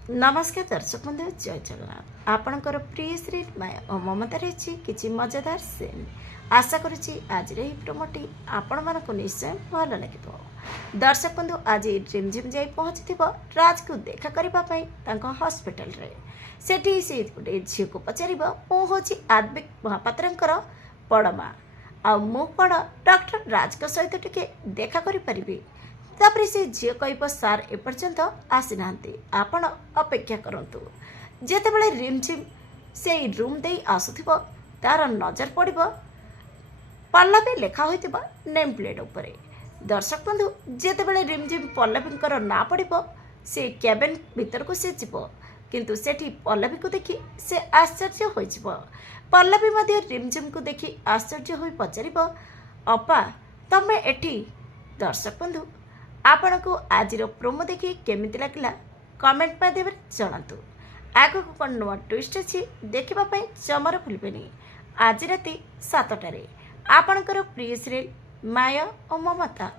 नमस्कार दर्शक बंधु जय जगन्नाथ आपणकर प्रिय श्री माया और ममता रही किसी मजेदार सीन आशा करुच्ची आज प्रोमोटी आपण मानक निश्चय भल लगे। दर्शक बंधु आज रिमझिम जा पहुँची राज को देखा करने हस्पिटाल सेठी से गोटे झील को पचार मु हूँ आद्विक महापात्र बड़ माँ आउ कौन डॉक्टर राज सहित टिके देखा करी तापर से झील कह सार एपर्यंत आसी ना आपण अपेक्षा करतु जितेबाला रिमझिम से रूम दे आसुथिबो तार नजर पड़ पल्लवी लेखा होइतिबा नेम प्लेट उपरे। दर्शक बंधु जितेबाला रिमझिम पल्लवी ना पड़ो से कैबिन भीतर को से जीव किंतु सेठी पल्लवी को देखी से आश्चर्य हो पल्लवी मध्य रिमझिम को देखी आश्चर्य हो पचार अपा तमे एठी। दर्शक बंधु आपण को आज प्रोमो देखी केमिति लगिला कमेंट माध्यम जनातु। आगक कौन नुआ ट्विस्ट अच्छी देखापी जमार भूलबेनि। आज राति 7टार आपणकर प्रिय सीरियल माया और ममता।